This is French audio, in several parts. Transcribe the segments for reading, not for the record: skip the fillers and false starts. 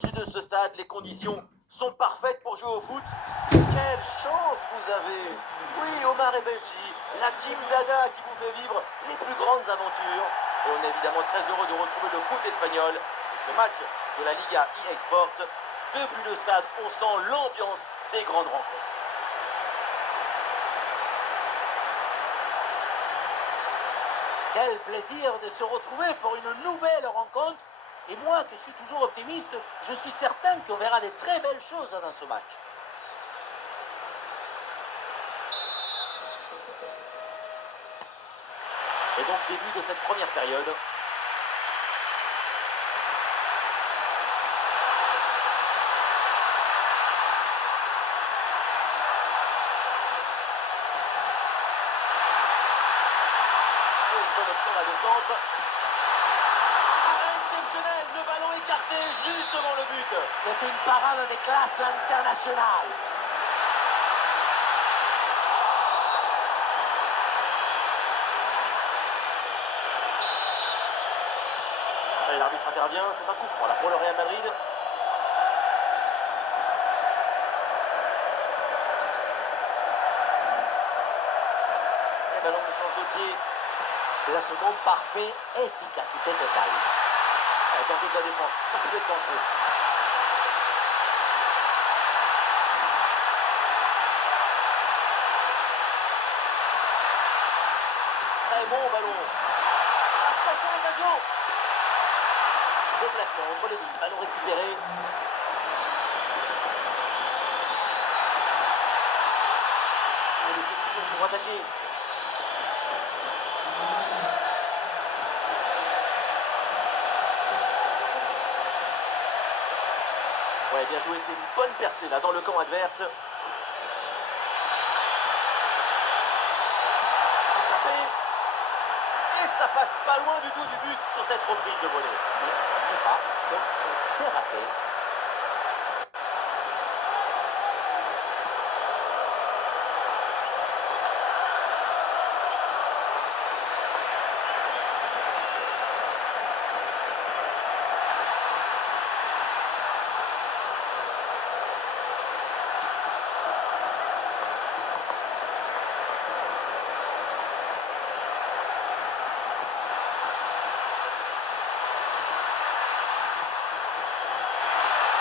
De ce stade, les conditions sont parfaites pour jouer au foot. Quelle chance vous avez! Oui, Omar et Belgi, la team Dada qui vous fait vivre les plus grandes aventures. Et on est évidemment très heureux de retrouver le foot espagnol. Et ce match de la Liga EA Sports, depuis le stade, on sent l'ambiance des grandes rencontres. Quel plaisir de se retrouver pour une nouvelle rencontre. Et moi, qui suis toujours optimiste, je suis certain qu'on verra de très belles choses dans ce match. Et donc, début de cette première période. Une bonne option là de centre. Exceptionnel, le ballon écarté juste devant le but. C'est une parade de classe internationale. Allez, l'arbitre intervient, c'est un coup franc là pour le Real Madrid. Et ballon change de pied. Placement parfait, efficacité totale. Dans toute la défense, ça peut être dangereux. Très bon ballon. Attention l'occasion. Déplacement entre les lignes, ballon récupéré. Et des solutions pour attaquer. Ouais, bien joué, c'est une bonne percée là dans le camp adverse. Mbappé. Et ça passe pas loin du tout du but sur cette reprise de volée. Mais pas, donc c'est raté.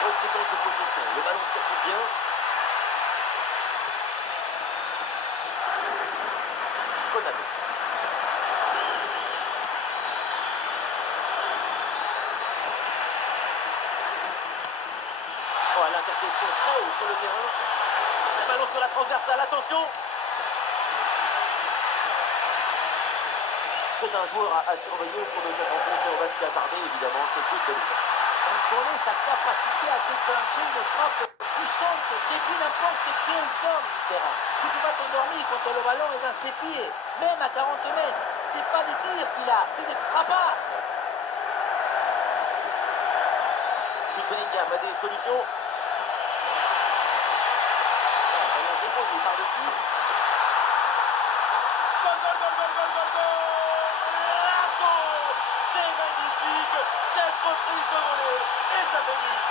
Autre séquence de possession, le ballon circule bien. Konate. Oh, l'interception très haut sur le terrain. Le ballon sur la transversale, attention. C'est un joueur à surveiller au cours de cette rencontre et on va s'y attarder évidemment, c'est Jude Bellingham. On connaît sa capacité à déclencher une frappe puissante depuis n'importe quelle zone du terrain. Tu peux pas t'endormir quand le ballon est dans ses pieds, même à 40 mètres. C'est pas des tirs qu'il a, c'est des frappasses. Jude Bellingham a des solutions. Un ballon déposé par-dessus. Gol, gol, gol, gol, gol, gol, gol. Lasso. C'est magnifique, cette reprise de volée. Et ça fait but.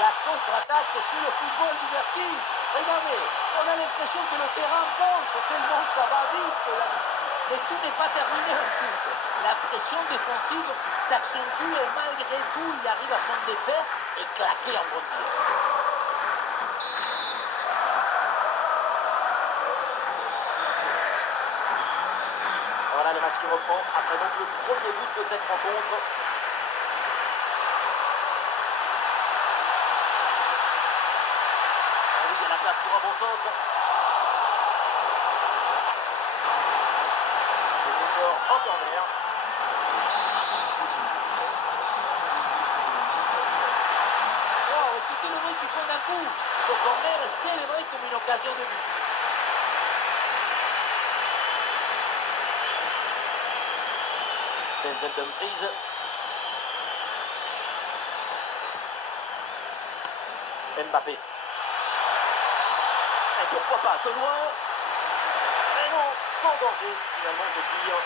La contre-attaque sur le football du vertige. Regardez, on a l'impression que le terrain penche tellement ça va vite là-dessus. Mais tout n'est pas terminé ensuite. La pression défensive s'accentue et malgré tout, il arrive à s'en défaire et claquer en bon tir. Voilà le match qui reprend après donc le premier but de cette rencontre. Ah oui, il y a la place pour un bon centre. Et ça sort en corner. Wow, écoutez le bruit qui font d'un coup. Ce corner est célébré comme une occasion de but. Denzel Dumfries. Mbappé. Et pourquoi pas, de loin. Mais non, sans danger, finalement, ce tir.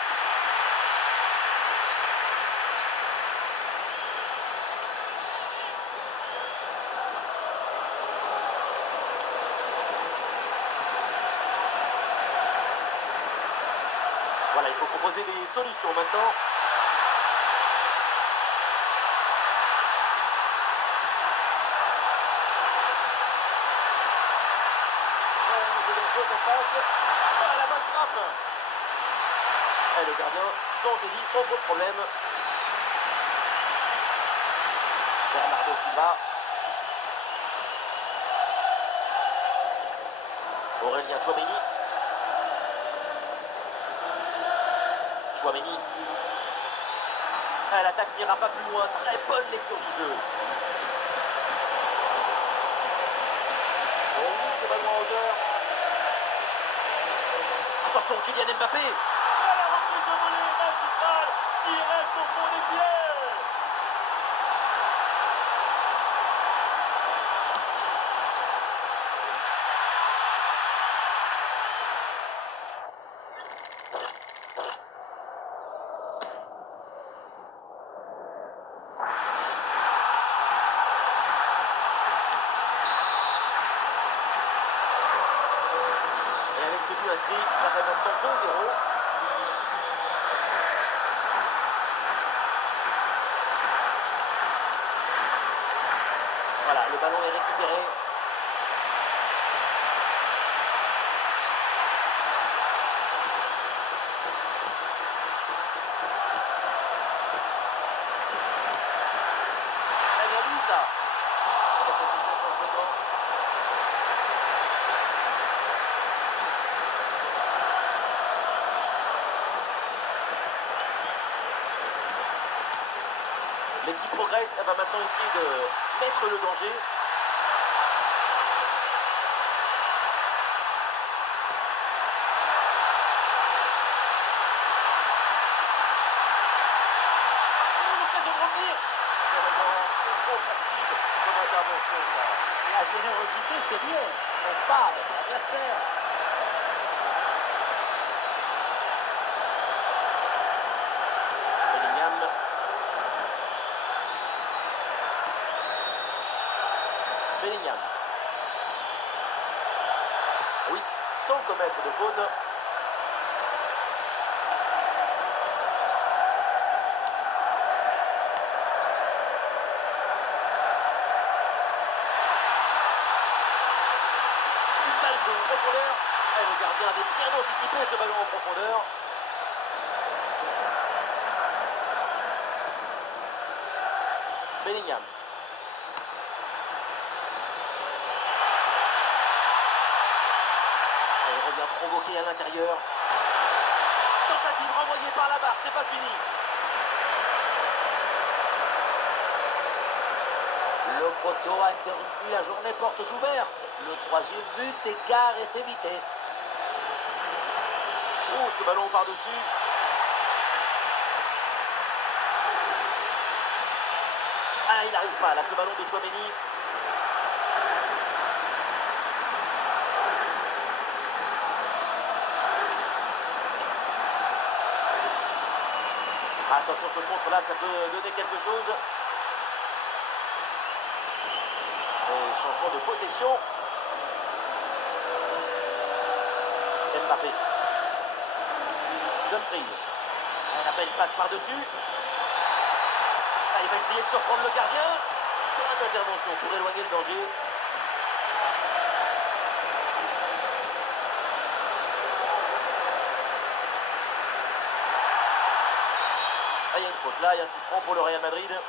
proposer des solutions maintenant. C'est dangereux cette passe. Ah, la bonne frappe. Et le gardien s'en saisit sans trop de problème. Bernardo Silva. Aurélien Tchouaméni. Tchouaméni. Ah, l'attaque n'ira pas plus loin. Très bonne lecture du jeu. Oh oui, ce ballon en hauteur. Attention, Kylian Mbappé. Ah, la reprise de volée magistrale. Direct au fond des pieds. Et avec ce but inscrit, ça fait maintenant 2-0. Voilà, le ballon est récupéré. Très bien vu ça. La position change de camp. L'équipe progresse, elle va maintenant essayer de mettre le danger. L'occasion de revenir. Mais non, c'est trop facile comme intervention ça. La générosité, c'est bien, mais pas avec l'adversaire. Bellingham. Bellingham. Oui, sans commettre de faute. Une balle jouée en profondeur. Et le gardien avait bien anticipé ce ballon en profondeur. Bellingham. Et il revient provoquer à l'intérieur. Tentative renvoyée par la barre, c'est pas fini. Le poteau a interrompu la journée portes ouvertes. Le troisième but écart est évité. Oh, ce ballon par-dessus. Ah, il n'arrive pas, là, ce ballon de Tchouaméni. Attention, ce contre-là, ça peut donner quelque chose. Et changement de possession. Mbappé. Dumfries. La belle passe par-dessus. Ah, il va essayer de surprendre le gardien. Bonne intervention pour éloigner le danger. Ah, il y a une faute là, il y a un coup franc pour le Real Madrid.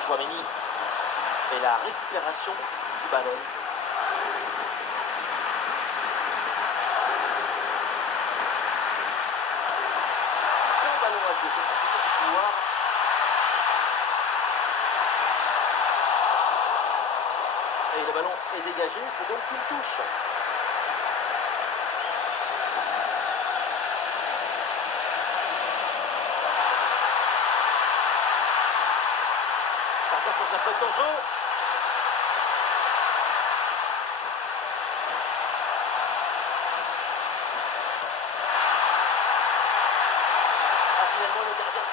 Tchouaméni. Et la récupération du ballon. Bon ballon à jouer pour profiter du couloir. Et le ballon est dégagé, c'est donc une touche. Attention, ça peut être dangereux. Ah, finalement, le gardien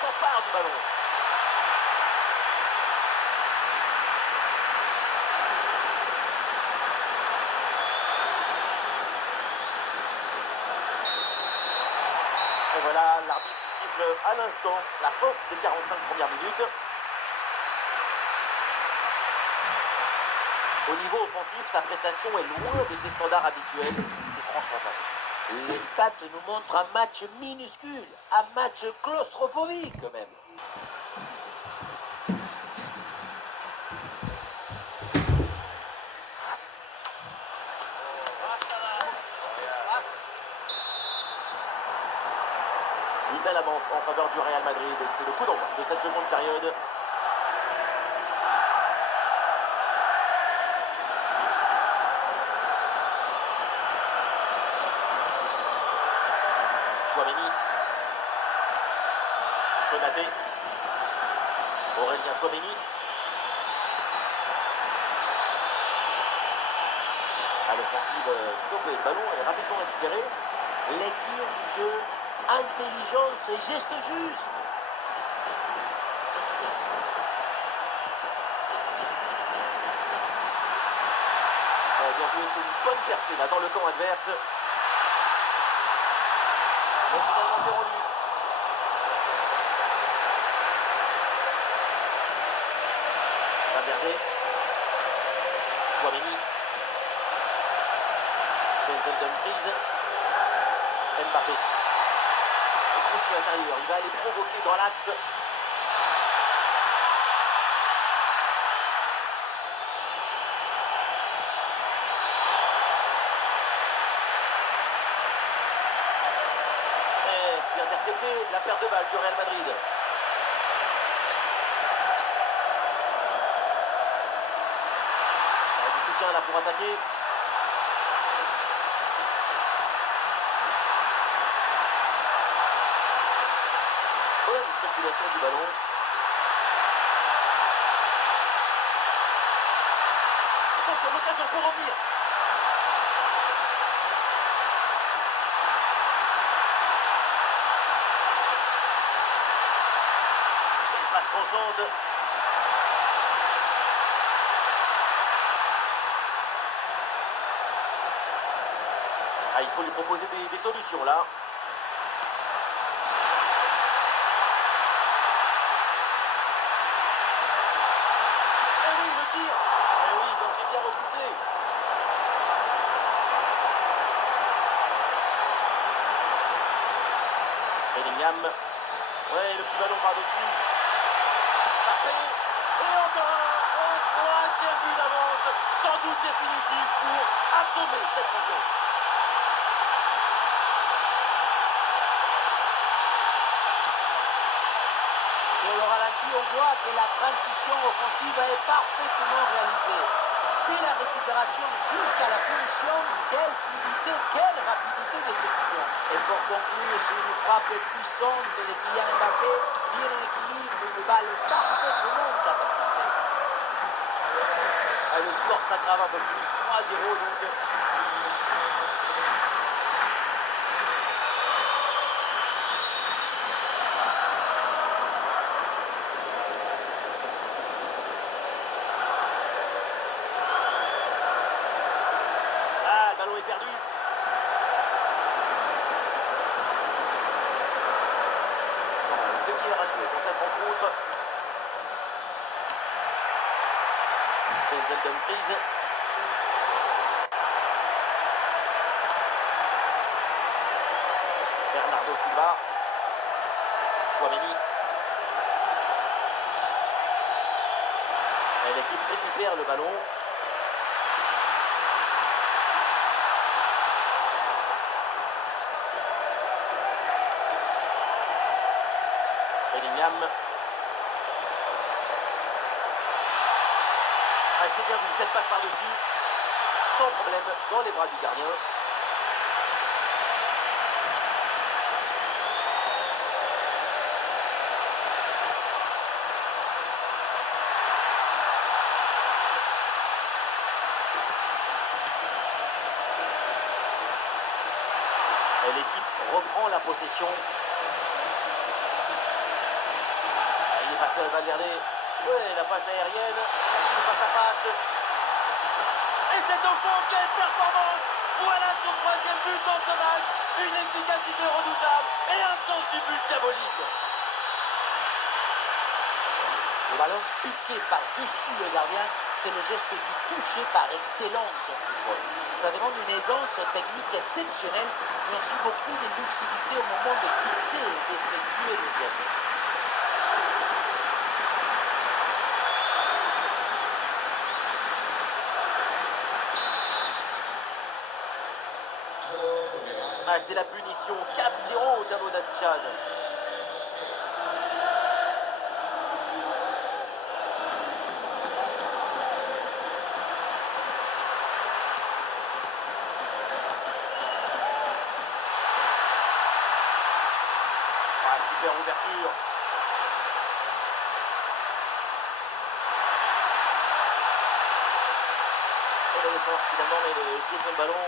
siffle à l'instant la fin des 45 premières minutes. Au niveau offensif, sa prestation est loin de ses standards habituels. C'est franchement pas bon. Les stats nous montrent un match minuscule, un match claustrophobique même. Une belle avance en faveur du Real Madrid. C'est le coup d'envoi de cette seconde période. Tchouaméni. Konaté. Aurélien Tchouaméni. À l'offensive stoppée, le ballon est rapidement récupéré. Lecture du jeu, intelligence et geste juste. Bien joué, c'est une bonne percée là dans le camp adverse. Bon, finalement c'est rendu. Valverde. Tchouaméni. Denzel Dumfries. Mbappé. Le crochet intérieur, il va aller provoquer dans l'axe. Et c'est intercepté, la perte de balle du Real Madrid. Il y a du soutien là pour attaquer. Bonne circulation du ballon. Attention, l'occasion pour revenir. Une passe tranchante. Ah, il faut lui proposer des solutions là. Eh oui, le tir. Eh oui, donc j'ai bien repoussé. Bellingham. Ouais, le petit ballon par-dessus. Mbappé. Et encore un troisième but d'avance. Sans doute définitif pour assommer cette rencontre. Sur le ralenti, on voit que la transition offensive est parfaitement réalisée. Dès la récupération jusqu'à la finition, quelle fluidité, quelle rapidité d'exécution. Et pour conclure, c'est une frappe puissante de Kylian Mbappé, bien en équilibre, une balle parfaitement catapultée. Ah, le score s'aggrave un peu plus. 3-0 donc. Ah, le ballon est perdu. Une demi-heure à jouer pour cette rencontre. Denzel Dumfries. Bernardo Silva. Tchouaméni. Et l'équipe récupère le ballon. Bellingham. Ah, c'est bien vu, cette passe par-dessus. Sans problème dans les bras du gardien. Et l'équipe reprend la possession. Il est passé à Valverde. Ouais, la passe aérienne. Face à face. Et c'est au fond, quelle performance Voilà son troisième but dans ce match. Une efficacité redoutable et un sens du but diabolique. Le ballon piqué par-dessus le gardien, c'est le geste du toucher par excellence au football. Ça demande une aisance technique exceptionnelle, mais aussi beaucoup de lucidité au moment de fixer et d'effectuer le geste. Ah, c'est la punition. 4-0 au tableau d'affichage. Ah, super ouverture. Et la défense finalement met les pieds sur le ballon.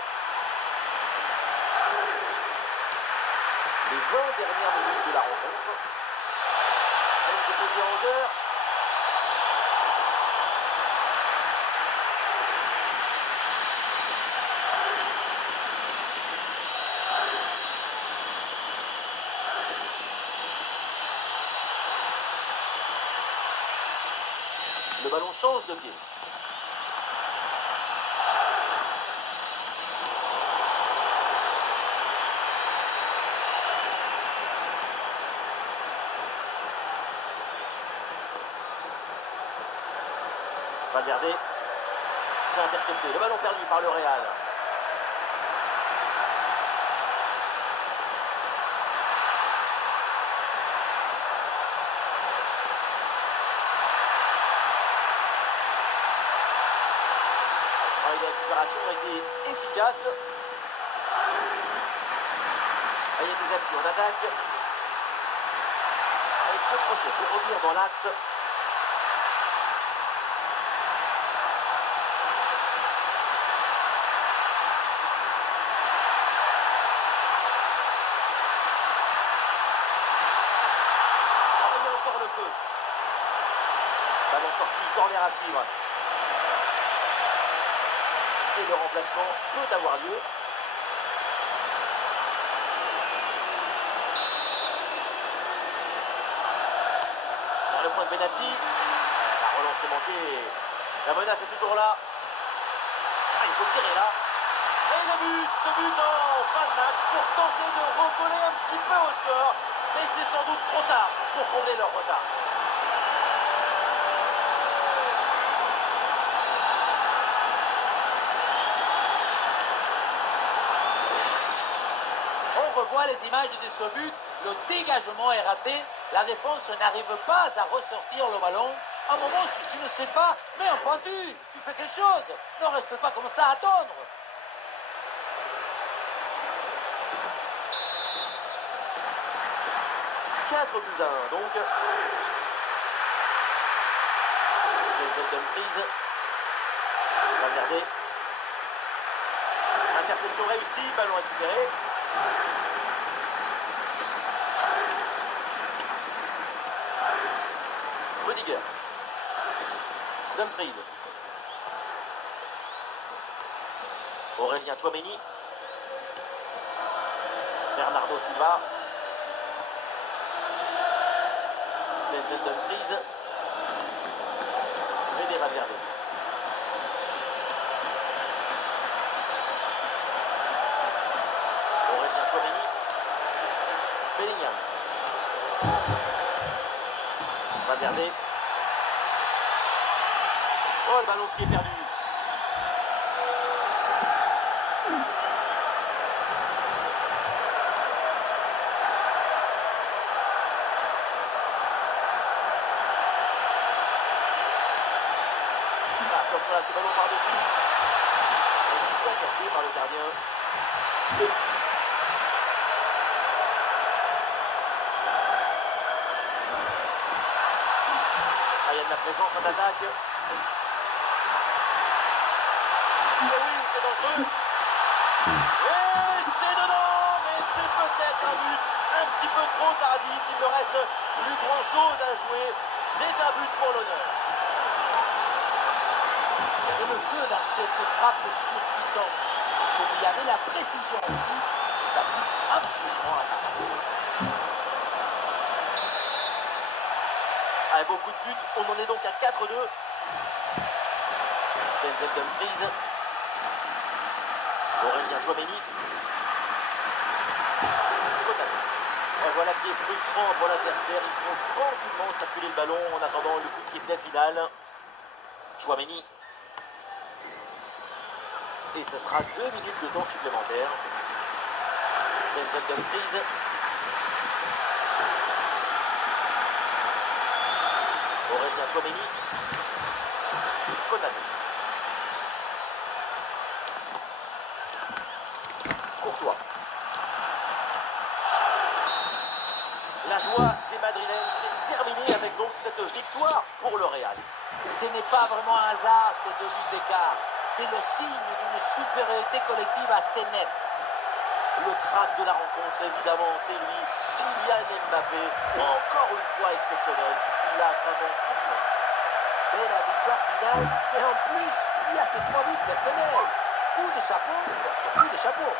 Les 20 dernières minutes de la rencontre. Ballon déposé en hauteur. Le ballon change de pied. Valverde, c'est intercepté. Le ballon perdu par le Real. Le travail de récupération a été efficace. Il y a des appuis en attaque. Et ce crochet pour revenir dans l'axe. Ballon sorti, corner à suivre. Et le remplacement peut avoir lieu. Dans le point de pénalty. La relance est manquée. La menace est toujours là. Ah, il faut tirer là. Et le but, ce but en fin de match pour tenter de recoller un petit peu au score. Mais c'est sans doute trop tard pour combler leur retard. On revoit les images de ce but, le dégagement est raté, la défense n'arrive pas à ressortir le ballon. À un moment, si tu ne sais pas, mets un pointu, tu fais quelque chose, ne reste pas comme ça à attendre. Quatre buts à 1 donc. Denzel Dumfries. Valverde. Interception réussie, ballon récupéré. Rudiger. Dumfries. Aurélien Tchouaméni. Bernardo Silva. Denzel Dumfries. Fede Valverde. Aurélien Tchouaméni. Bellingham. Valverde. Oh, le ballon qui est perdu. Attention là, ce ballon par-dessus. Et c'est bien capté par le gardien. Ah, il y a de la présence en attaque. Et oui, c'est dangereux. Et c'est dedans, mais c'est peut-être un but un petit peu trop tardif. Il ne reste plus grand-chose à jouer. C'est un but pour l'honneur. Et le feu dans cette frappe surpuissante. Comme il y avait la précision aussi, c'est un but absolument attaquant. Avec beaucoup de buts, on en est donc à 4-2. Denzel Dumfries. Aurélien Tchouaméni. Et voilà qui est frustrant pour l'adversaire. Ils font tranquillement circuler le ballon en attendant le coup de sifflet final. Tchouaméni. Et ce sera 2 minutes de temps supplémentaire. Denzel Dumfries. Aurélien Tchouaméni. Konaté. Courtois. La joie des Madrilènes s'est terminée avec donc cette victoire pour le Real. Ce n'est pas vraiment un hasard ces 2 buts d'écart. C'est le signe d'une supériorité collective assez nette. Le crack de la rencontre, évidemment, c'est lui, Kylian Mbappé, encore une fois exceptionnel. Il a vraiment tout fait. C'est la victoire finale et en plus, il y a ces 3 buts personnels. Coup de chapeau, c'est coup de chapeau.